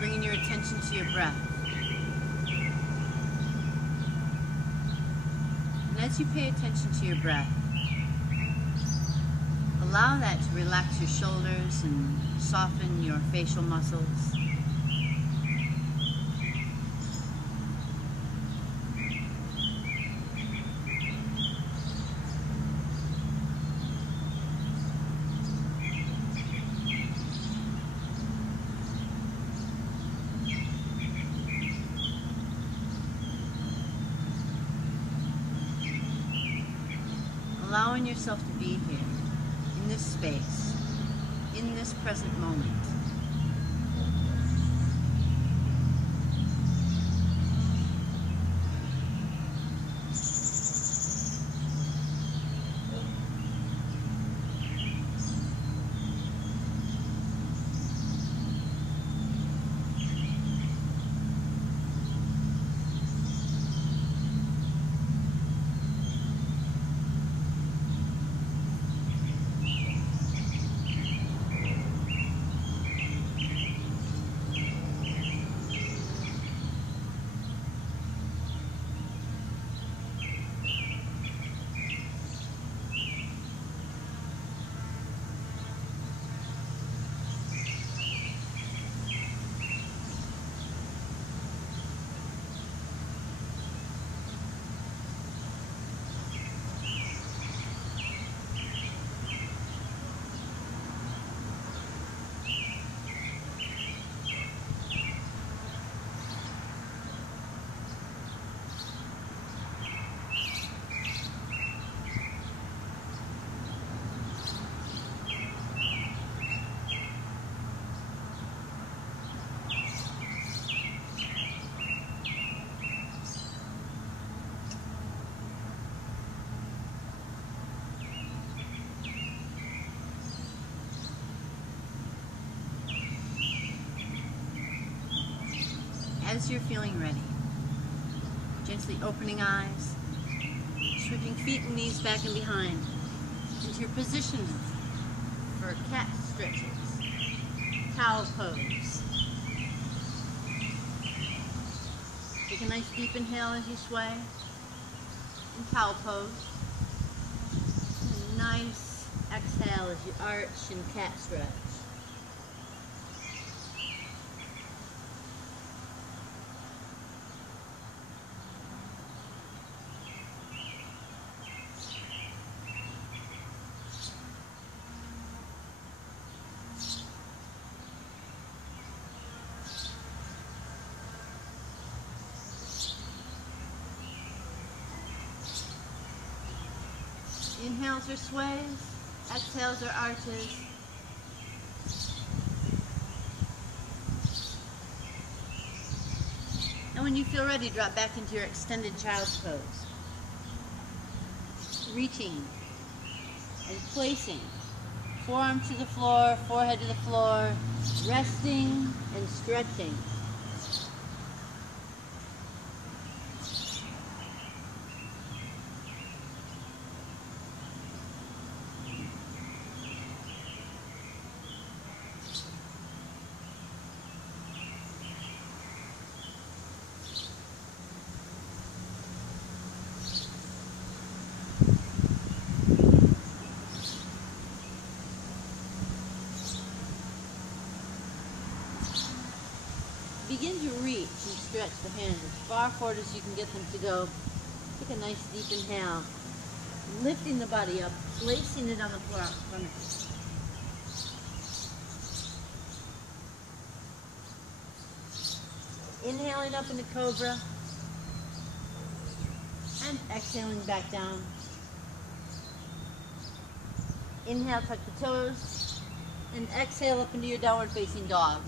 bringing your attention to your breath. And as you pay attention to your breath, allow that to relax your shoulders and soften your facial muscles. Allowing yourself to be here, in this space, in this present moment. As you're feeling ready, gently opening eyes, sweeping feet and knees back and behind into your position for cat stretches, cow pose. Take a nice deep inhale as you sway in cow pose. And a nice exhale as you arch in cat stretch. Inhales are sways, exhales are arches. And when you feel ready, drop back into your extended child's pose. Reaching and placing, forearm to the floor, forehead to the floor, resting and stretching. Begin to reach and stretch the hands as far forward as you can get them to go. Take a nice deep inhale, lifting the body up, placing it on the floor out in front of you. Inhaling up into cobra and exhaling back down. Inhale, touch the toes, and exhale up into your downward facing dog.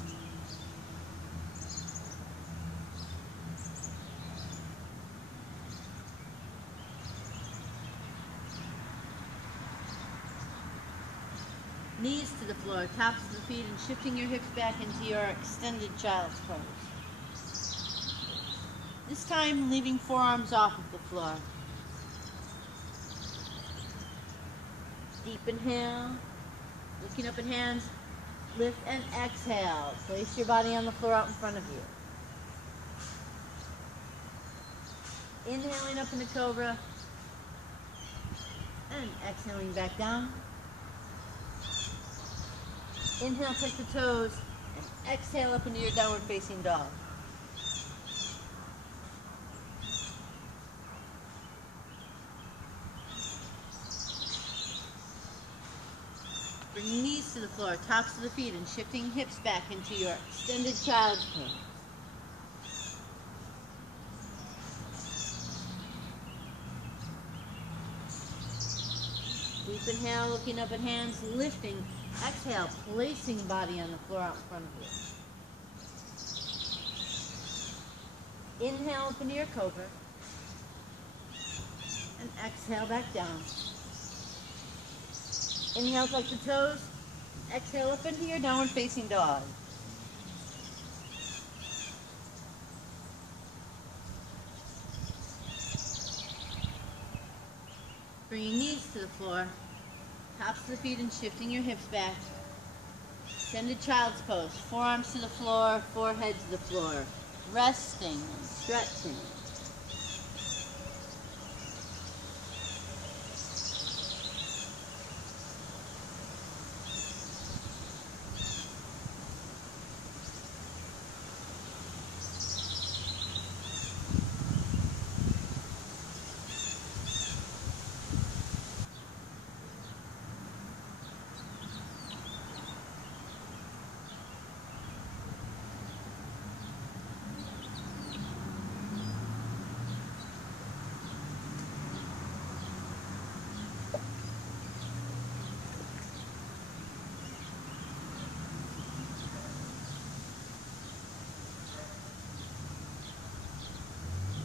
Knees to the floor, tops of the feet, and shifting your hips back into your extended child's pose. This time, leaving forearms off of the floor. Deep inhale, looking up at hands, Lift and exhale. Place your body on the floor out in front of you. Inhaling up into cobra. And exhaling back down. Inhale, touch the toes. And exhale up into your downward facing dog. Bring your knees to the floor, tops of the feet, and shifting hips back into your extended child's pose. Deep inhale, looking up at hands, lifting. Exhale, placing body on the floor out in front of you. Inhale up into your cobra. And exhale back down. Inhale, touch the toes. Exhale up into your downward facing dog. Bring your knees to the floor, tops of the feet and shifting your hips back. Extended child's pose, forearms to the floor, forehead to the floor. Resting and stretching.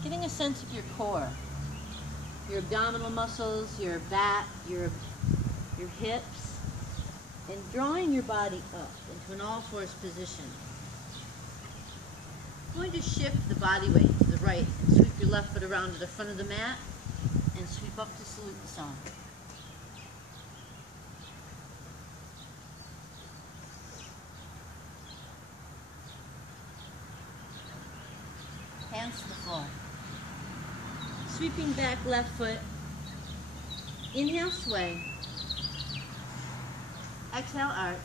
Getting a sense of your core, your abdominal muscles, your back, your hips, and drawing your body up into an all-fours position. I'm going to shift the body weight to the right and sweep your left foot around to the front of the mat and sweep up to salute the sun. Hands to the floor. Sweeping back left foot. Inhale, sway. Exhale, arch.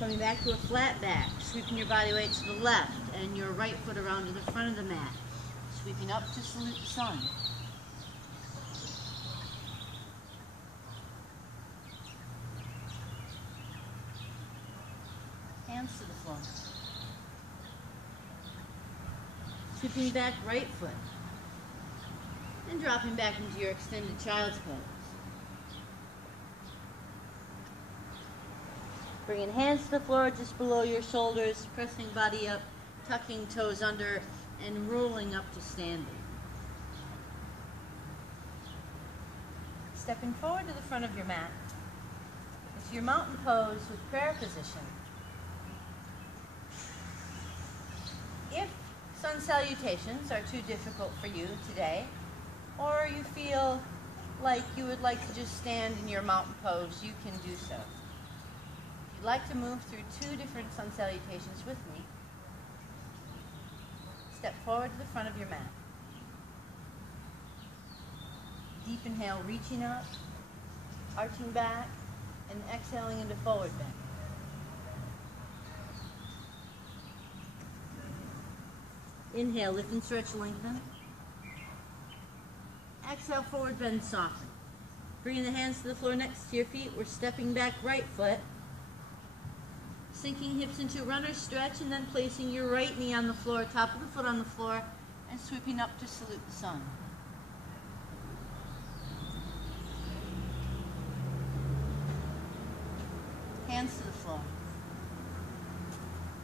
Coming back to a flat back. Sweeping your body weight to the left and your right foot around to the front of the mat. Sweeping up to salute the sun. Hands to the floor. Sweeping back right foot. And dropping back into your extended child's pose. Bringing hands to the floor just below your shoulders, pressing body up, tucking toes under, and rolling up to standing. Stepping forward to the front of your mat. It's your mountain pose with prayer position. If sun salutations are too difficult for you today, or you feel like you would like to just stand in your mountain pose, you can do so. If you'd like to move through two different sun salutations with me, step forward to the front of your mat. Deep inhale, reaching up, arching back, and exhaling into forward bend. Inhale, lift and stretch, lengthen. Exhale, forward bend, soften. Bringing the hands to the floor next to your feet. We're stepping back right foot. Sinking hips into runner's stretch and then placing your right knee on the floor, top of the foot on the floor, and sweeping up to salute the sun. Hands to the floor.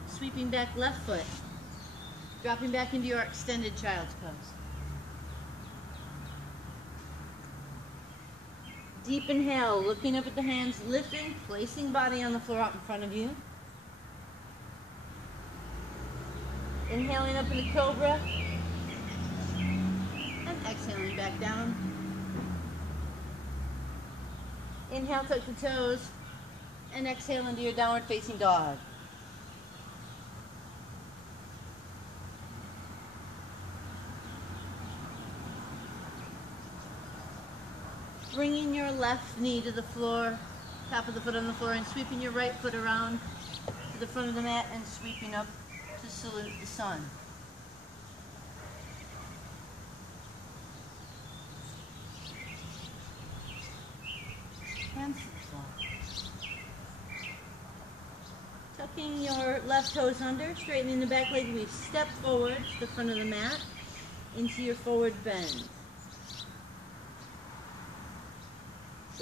Sweeping back left foot. Dropping back into your extended child's pose. Deep inhale, looking up at the hands, lifting, placing body on the floor out in front of you. Inhaling up into cobra. And exhaling back down. Inhale, touch the toes. And exhale into your downward facing dog. Bringing your left knee to the floor, top of the foot on the floor, and sweeping your right foot around to the front of the mat and sweeping up to salute the sun. Hands to the floor. Tucking your left toes under, straightening the back leg, we step forward to the front of the mat into your forward bend.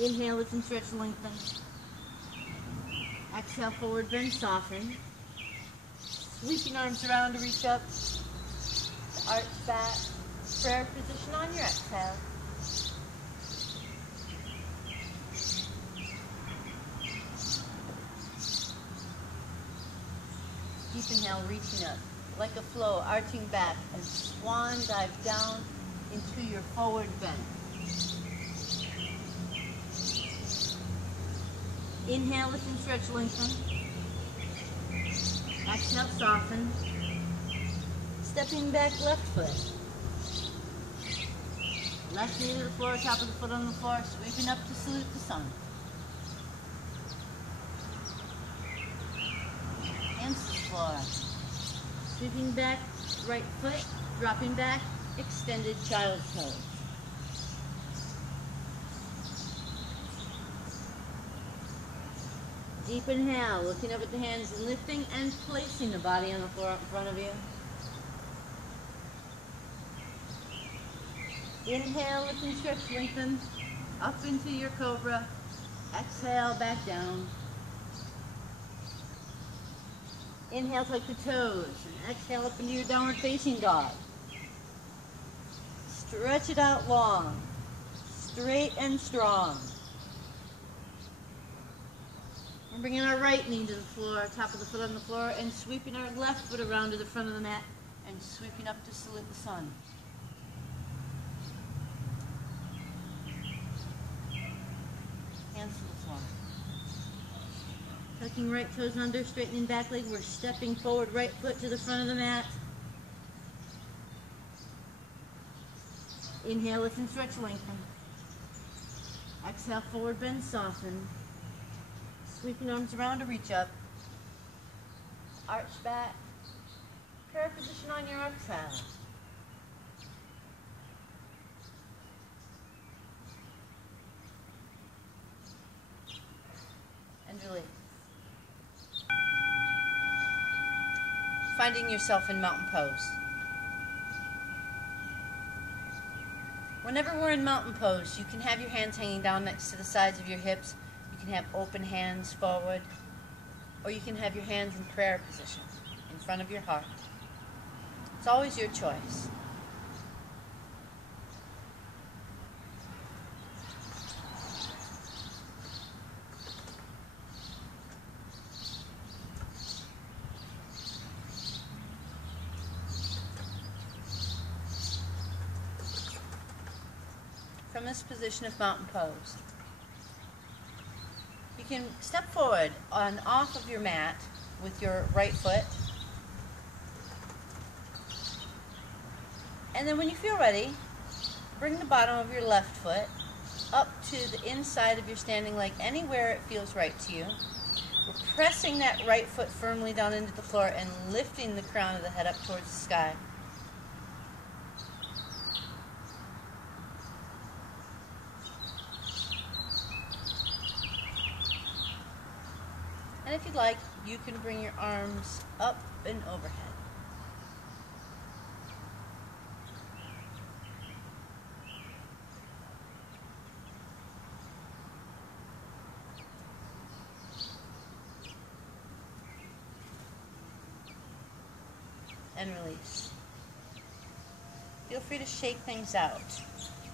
Inhale, lift and stretch, lengthen. Exhale, forward bend, soften. Sweeping arms around to reach up. Arch back. Prayer position on your exhale. Deep inhale, reaching up. Like a flow, arching back and swan dive down into your forward bend. Inhale, lift and stretch, lengthen. Exhale, soften. Stepping back, left foot. Left knee to the floor, top of the foot on the floor, sweeping up to salute the sun. Hands to the floor. Sweeping back, right foot, dropping back, extended child's pose. Deep inhale, looking up at the hands and lifting and placing the body on the floor up in front of you. Inhale, lift and stretch, lengthen, up into your cobra. Exhale, back down. Inhale, tuck the toes, and exhale up into your downward facing dog. Stretch it out long, straight and strong. We're bringing our right knee to the floor, top of the foot on the floor, and sweeping our left foot around to the front of the mat and sweeping up to salute the sun. Hands to the floor. Tucking right toes under, straightening back leg. We're stepping forward, right foot to the front of the mat. Inhale, lift and stretch, lengthen. Exhale, forward bend, soften. Sweeping arms around to reach up. Arch back. Prayer position on your exhale. And release. Finding yourself in mountain pose. Whenever we're in mountain pose, you can have your hands hanging down next to the sides of your hips. You can have open hands forward, or you can have your hands in prayer position in front of your heart. It's always your choice. From this position of mountain pose, you can step forward on off of your mat with your right foot. And then when you feel ready, bring the bottom of your left foot up to the inside of your standing leg, anywhere it feels right to you. We're pressing that right foot firmly down into the floor and lifting the crown of the head up towards the sky. And if you'd like, you can bring your arms up and overhead. And release. Feel free to shake things out.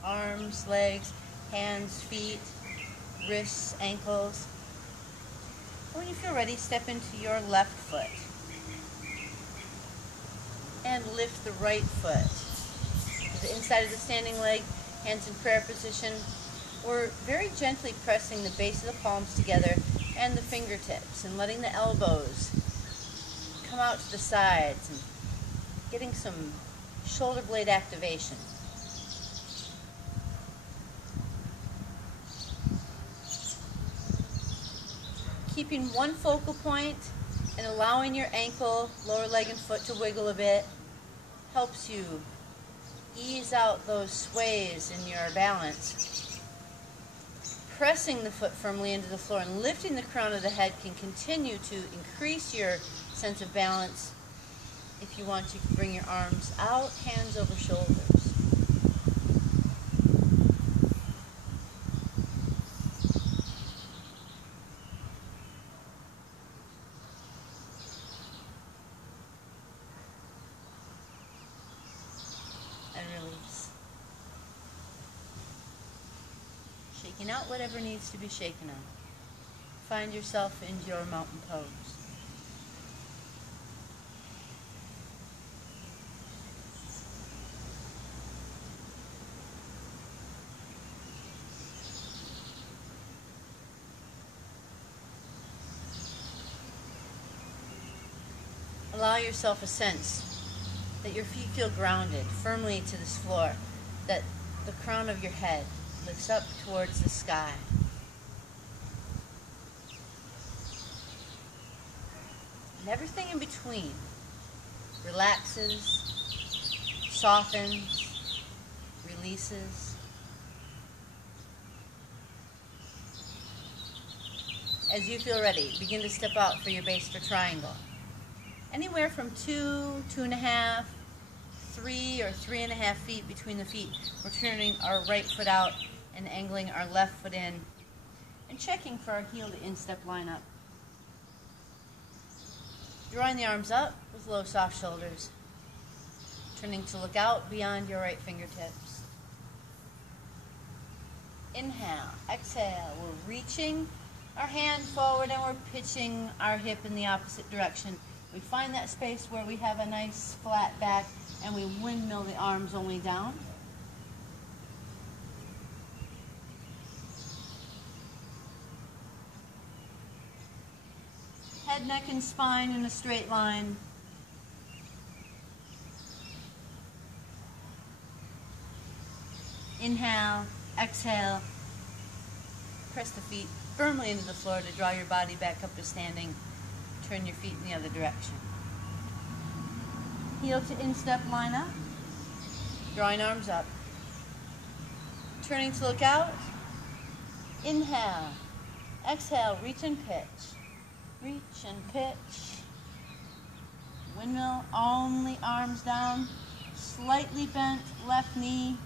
Arms, legs, hands, feet, wrists, ankles. When you feel ready, step into your left foot and lift the right foot to the inside of the standing leg, hands in prayer position. We're very gently pressing the base of the palms together and the fingertips, and letting the elbows come out to the sides and getting some shoulder blade activation. Keeping one focal point and allowing your ankle, lower leg and foot to wiggle a bit helps you ease out those sways in your balance. Pressing the foot firmly into the floor and lifting the crown of the head can continue to increase your sense of balance. If you want to bring your arms out, hands over shoulders. And release. Shaking out whatever needs to be shaken out. Find yourself in your mountain pose. Allow yourself a sense that your feet feel grounded firmly to this floor, that the crown of your head lifts up towards the sky. And everything in between relaxes, softens, releases. As you feel ready, begin to step out for your base for triangle. Anywhere from 2, 2.5, 3 or 3.5 feet between the feet. We're turning our right foot out and angling our left foot in and checking for our heel to instep line up. Drawing the arms up with low soft shoulders. Turning to look out beyond your right fingertips. Inhale, exhale. We're reaching our hand forward and we're pitching our hip in the opposite direction. We find that space where we have a nice flat back and we windmill the arms only down. Head, neck, and spine in a straight line. Inhale, exhale. Press the feet firmly into the floor to draw your body back up to standing. Turn your feet in the other direction. Heel to instep, line up. Drawing arms up. Turning to look out. Inhale. Exhale, reach and pitch. Reach and pitch. Windmill, only arms down. Slightly bent left knee.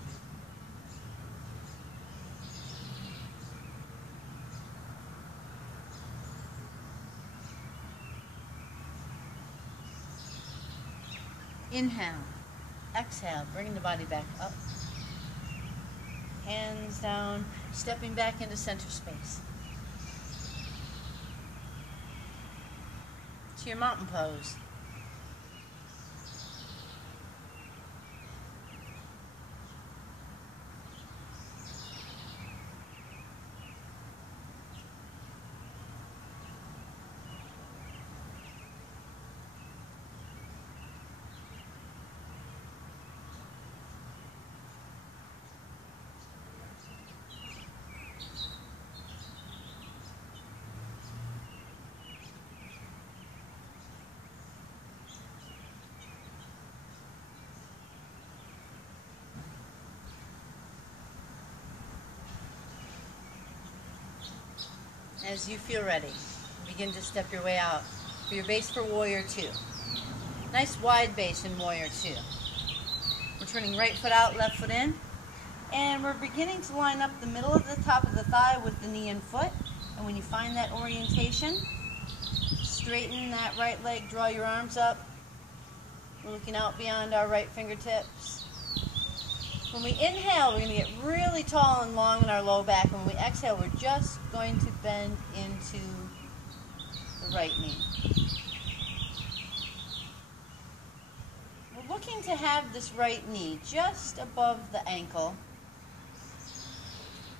Inhale, exhale, bringing the body back up. Hands down, stepping back into center space. To your mountain pose. As you feel ready, begin to step your way out for your base for Warrior Two. Nice wide base in Warrior Two. We're turning right foot out, left foot in, and we're beginning to line up the middle of the top of the thigh with the knee and foot. And when you find that orientation, straighten that right leg, draw your arms up. We're looking out beyond our right fingertips. When we inhale, we're going to get really tall and long in our low back. And when we exhale, we're just going to bend into the right knee. We're looking to have this right knee just above the ankle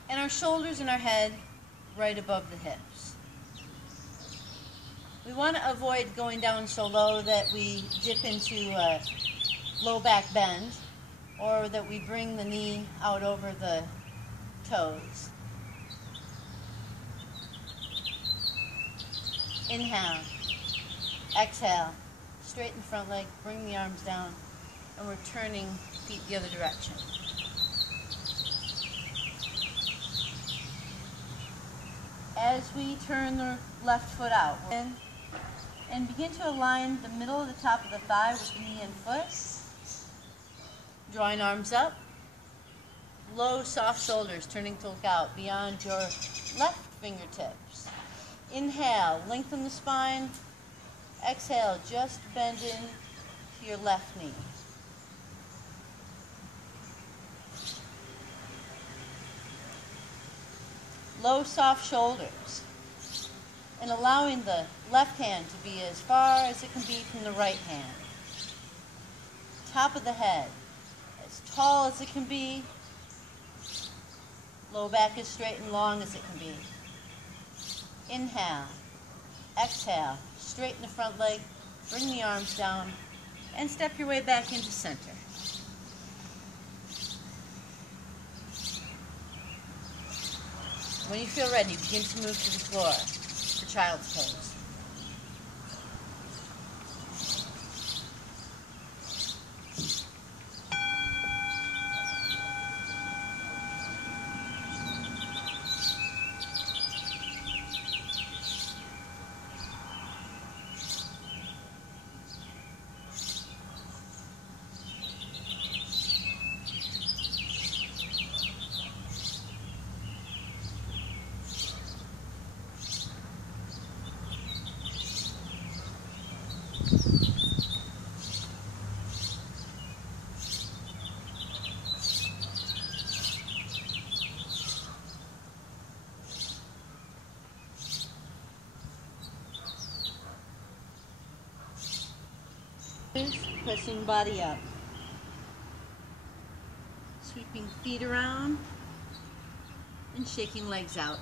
and our shoulders and our head right above the hips. We want to avoid going down so low that we dip into a low back bend, or that we bring the knee out over the toes. Inhale, exhale, straighten the front leg, bring the arms down, and we're turning feet the other direction. As we turn the left foot out, and begin to align the middle of the top of the thigh with the knee and foot. Drawing arms up. Low, soft shoulders, turning to look out beyond your left fingertips. Inhale, lengthen the spine. Exhale, just bend in to your left knee. Low, soft shoulders. And allowing the left hand to be as far as it can be from the right hand. Top of the head, as tall as it can be. Low back as straight and long as it can be. Inhale, exhale, straighten the front leg, bring the arms down, and step your way back into center. When you feel ready, begin to move to the floor for child's pose. Pressing body up. Sweeping feet around and shaking legs out.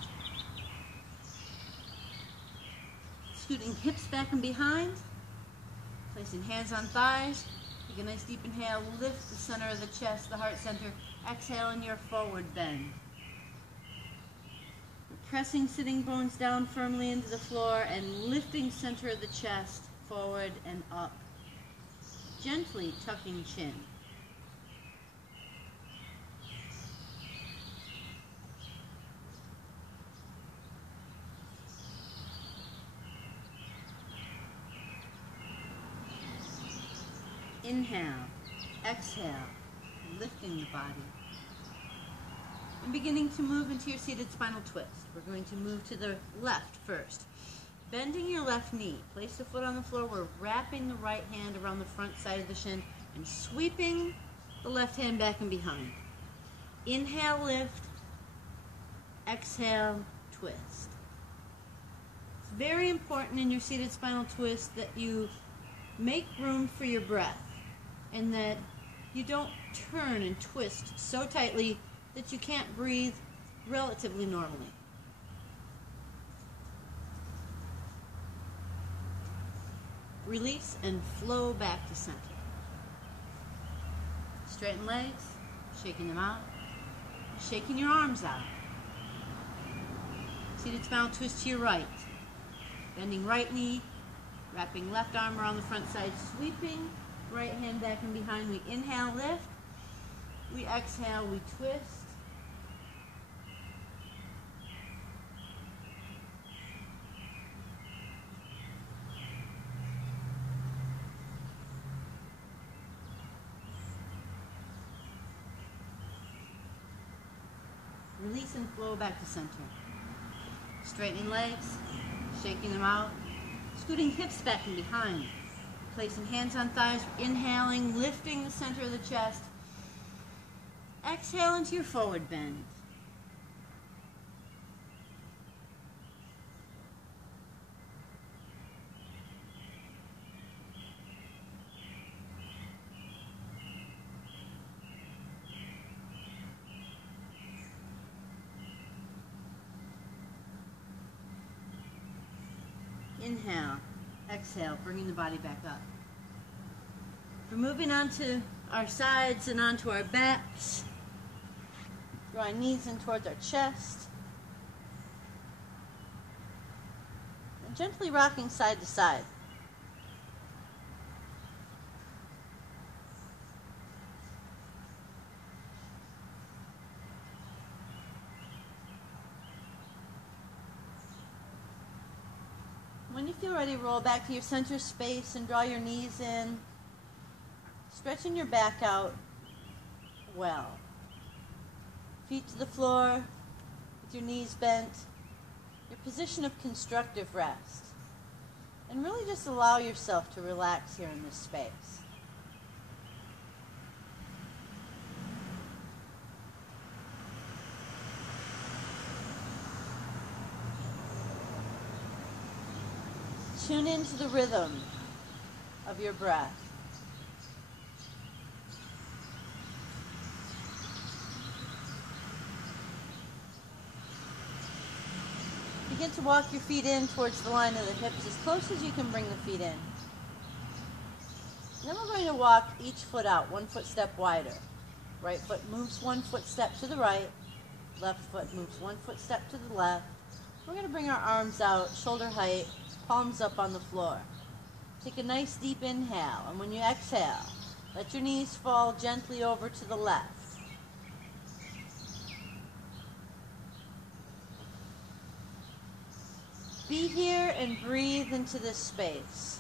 Scooting hips back and behind. Placing hands on thighs. Take a nice deep inhale. Lift the center of the chest, the heart center. Exhale in your forward bend. Pressing sitting bones down firmly into the floor and lifting center of the chest forward and up. Gently tucking chin. Inhale, exhale, lifting the body. And beginning to move into your seated spinal twist. We're going to move to the left first. Bending your left knee, place the foot on the floor. We're wrapping the right hand around the front side of the shin and sweeping the left hand back and behind. Inhale, lift. Exhale, twist. It's very important in your seated spinal twist that you make room for your breath and that you don't turn and twist so tightly that you can't breathe relatively normally. Release and flow back to center. Straighten legs, shaking them out, shaking your arms out. Seated spinal twist to your right. Bending right knee, wrapping left arm around the front side, sweeping right hand back and behind. We inhale, lift. We exhale, we twist. Release and flow back to center. Straightening legs, shaking them out, scooting hips back and behind. Placing hands on thighs, inhaling, lifting the center of the chest. Exhale into your forward bend. Inhale, Exhale, bringing the body back up. We're moving onto our sides and onto our backs. Drawing knees in towards our chest. And gently rocking side to side. When you feel ready, roll back to your center space and draw your knees in, stretching your back out well. Feet to the floor, with your knees bent, your position of constructive rest. And really just allow yourself to relax here in this space. Tune into the rhythm of your breath. Begin to walk your feet in towards the line of the hips as close as you can bring the feet in. Then we're going to walk each foot out, 1 footstep wider. Right foot moves 1 footstep to the right. Left foot moves 1 footstep to the left. We're going to bring our arms out, shoulder height, palms up on the floor. Take a nice deep inhale, and when you exhale, let your knees fall gently over to the left. Be here and breathe into this space.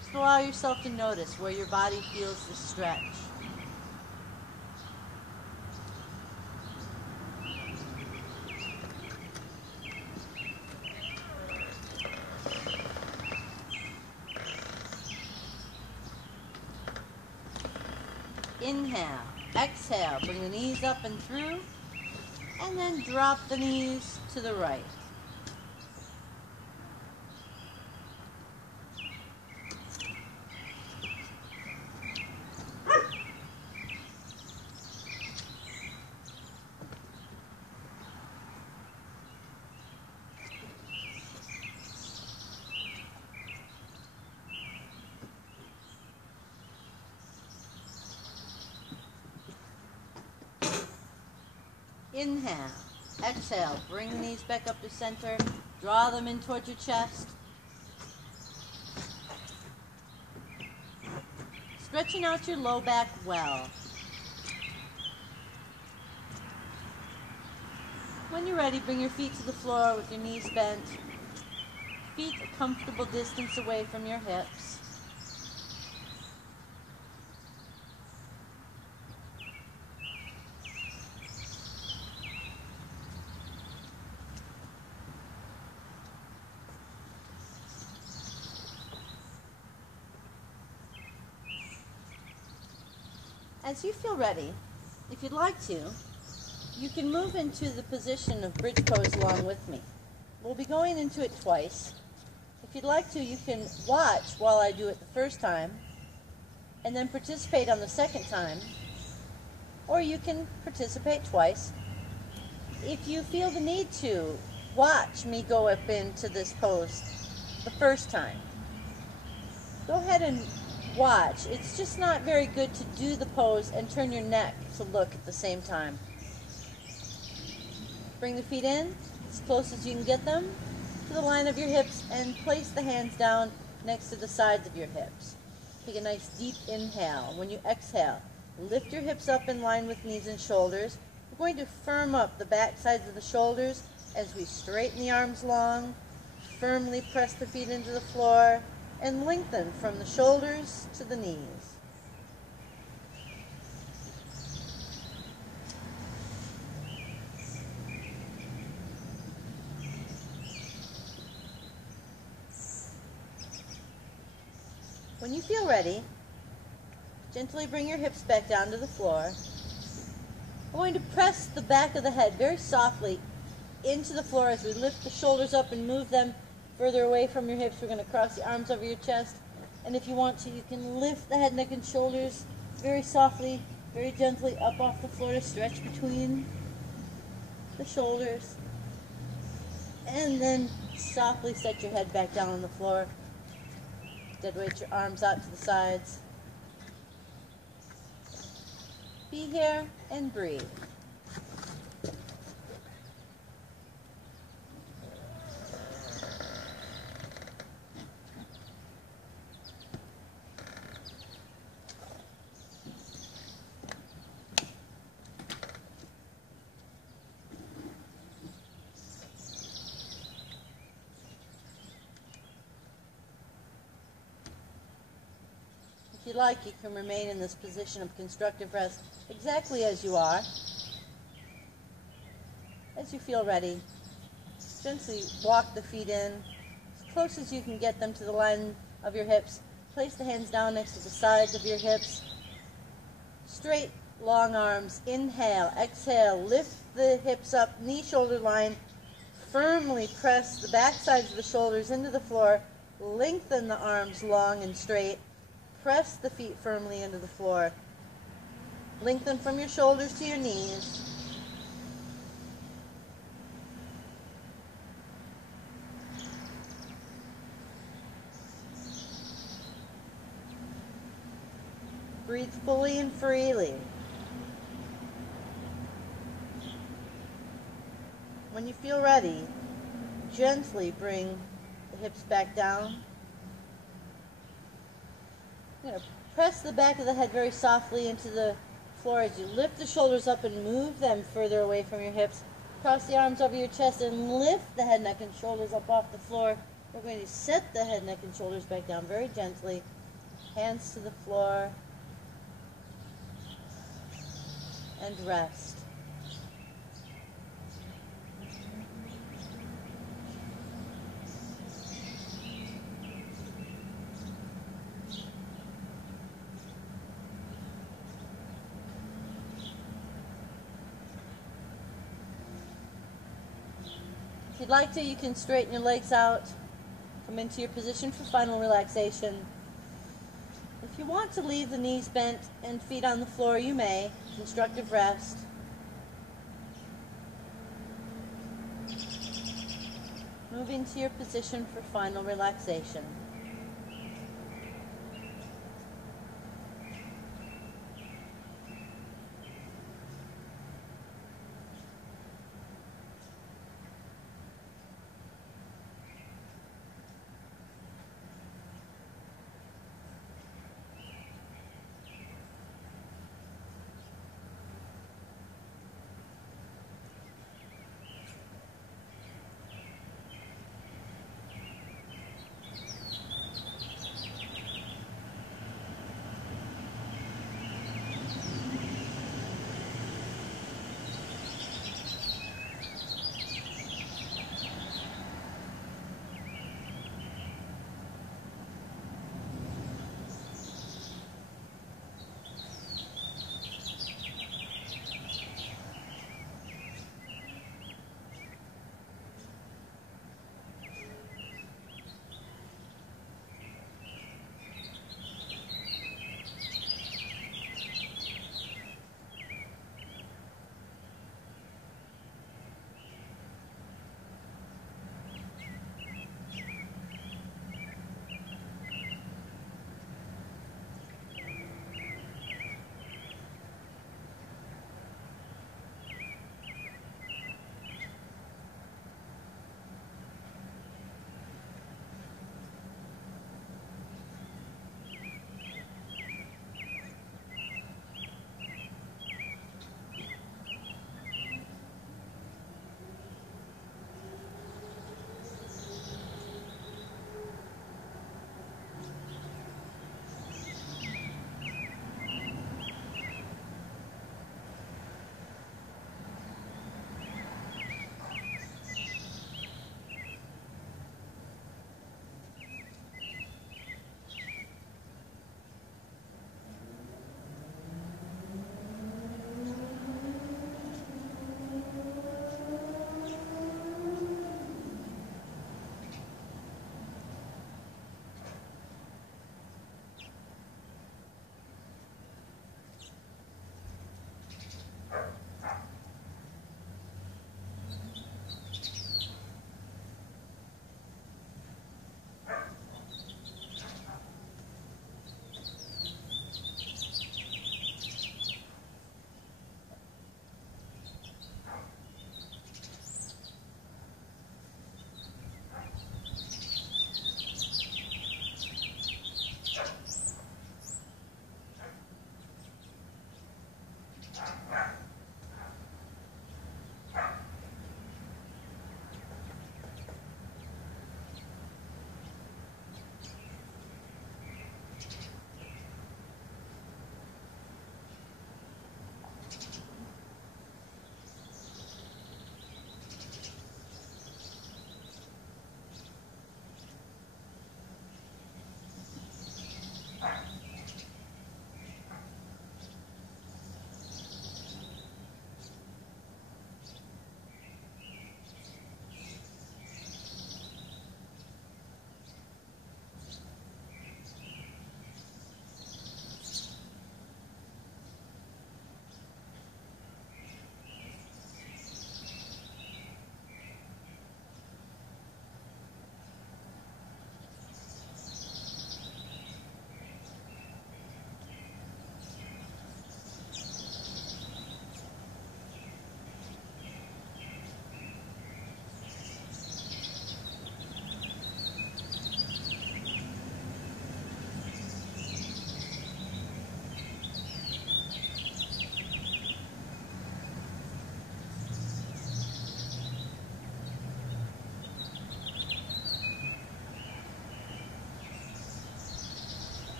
Just allow yourself to notice where your body feels the stretch. Inhale, exhale, bring the knees up and through, and then drop the knees to the right. Inhale, exhale, bring the knees back up to center, draw them in towards your chest. Stretching out your low back well. When you're ready, bring your feet to the floor with your knees bent, feet a comfortable distance away from your hips. As you feel ready, if you'd like to, you can move into the position of bridge pose along with me. We'll be going into it twice. If you'd like to, you can watch while I do it the first time, and then participate on the second time, or you can participate twice. If you feel the need to, watch me go up into this pose the first time. Go ahead and watch. It's just not very good to do the pose and turn your neck to look at the same time. Bring the feet in as close as you can get them to the line of your hips and place the hands down next to the sides of your hips. Take a nice deep inhale. When you exhale, lift your hips up in line with knees and shoulders. We're going to firm up the back sides of the shoulders as we straighten the arms long, firmly press the feet into the floor, and lengthen from the shoulders to the knees. When you feel ready, gently bring your hips back down to the floor. We're going to press the back of the head very softly into the floor as we lift the shoulders up and move them further away from your hips. We're going to cross the arms over your chest, and if you want to, you can lift the head, neck, and shoulders very softly, very gently up off the floor to stretch between the shoulders. And then softly set your head back down on the floor. Deadweight your arms out to the sides. Be here and breathe. If you like, you can remain in this position of constructive rest exactly as you are. As you feel ready, gently walk the feet in as close as you can get them to the line of your hips. Place the hands down next to the sides of your hips. Straight, long arms. Inhale, exhale, lift the hips up, knee-shoulder line. Firmly press the back sides of the shoulders into the floor. Lengthen the arms long and straight. Press the feet firmly into the floor. Lengthen from your shoulders to your knees. Breathe fully and freely. When you feel ready, gently bring the hips back down. You're going to press the back of the head very softly into the floor as you lift the shoulders up and move them further away from your hips. Cross the arms over your chest and lift the head, neck, and shoulders up off the floor. We're going to set the head, neck, and shoulders back down very gently. Hands to the floor. And rest. If you'd like to, you can straighten your legs out, come into your position for final relaxation. If you want to leave the knees bent and feet on the floor, you may. Constructive rest. Move into your position for final relaxation.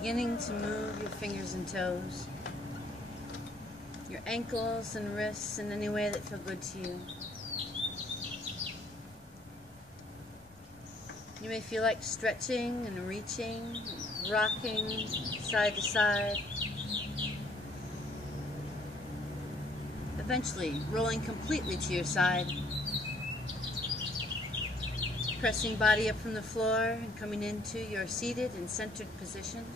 beginning to move your fingers and toes, your ankles and wrists in any way that feel good to you. You may feel like stretching and reaching, rocking side to side, eventually rolling completely to your side, pressing body up from the floor and coming into your seated and centered position.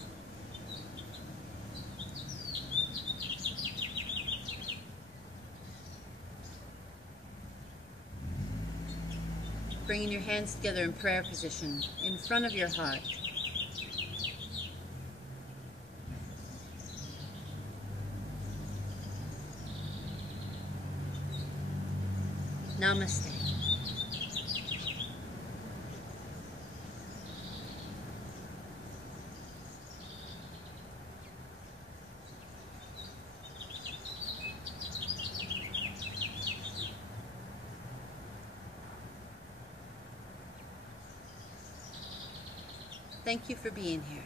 Bringing your hands together in prayer position in front of your heart. Namaste. Thank you for being here.